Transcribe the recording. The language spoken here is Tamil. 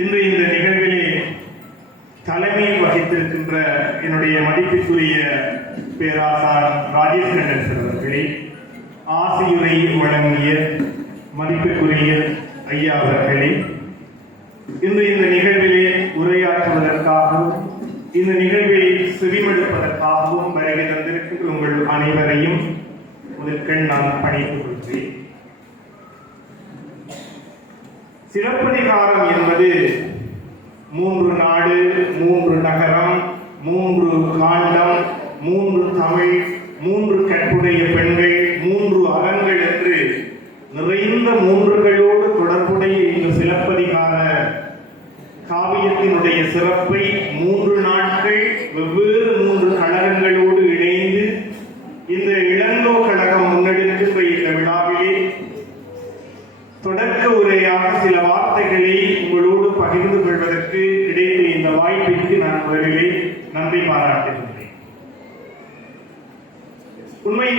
இன்று இந்த நிகழ்விலே தலைமை வகித்திருக்கின்ற என்னுடைய மதிப்பிற்குரிய பேராசார் ராஜேஷ் கண்ணன் சார் அவர்களே ஆசியுரை வழங்கிய மதிப்பிற்குரிய ஐயா அவர்களே இன்று இந்த நிகழ்விலே உரையாற்றுவதற்காகவும் இந்த நிகழ்வை செவிமடுப்பதற்காகவும் வருகை தந்திருக்கின்ற உங்கள் அனைவரையும் முதற்கண் நான் பணித்துக் கொள்கிறேன். சிறப்பதிகாரம் என்பது மூன்று நாடு மூன்று நகரம் மூன்று காண்டம் மூன்று தமிழ் மூன்று கற்புடைய பெண்கள் மூன்று அறங்கள் என்று நிறைந்த மூன்றுகளோடு தொடர்புடைய இந்த சிலப்பதிகார காவியத்தினுடைய சிறப்பை மூன்று நாட்கள் தொடக்க சில வார்த்தைகளை உங்களோடு பகிர்ந்து கொள்வதற்கு கிடைத்த இந்த வாய்ப்பிற்கு நான் முதலிலே நன்றி பாராட்டுகிறேன். உண்மையில்